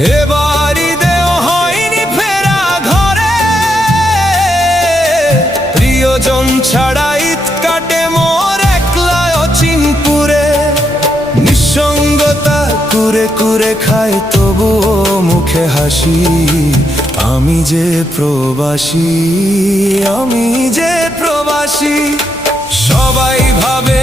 এবার ঈদেও হয়নি ফেরা ঘরে, প্রিয়জন ছাড়া ঈদ কাটে মোর একলা অচিনপুরে। নিঃসঙ্গতা কুরে কুরে খায় তবুও মুখে হাসি, আমি যে প্রবাসী, আমি যে প্রবাসী। সবাই ভাবে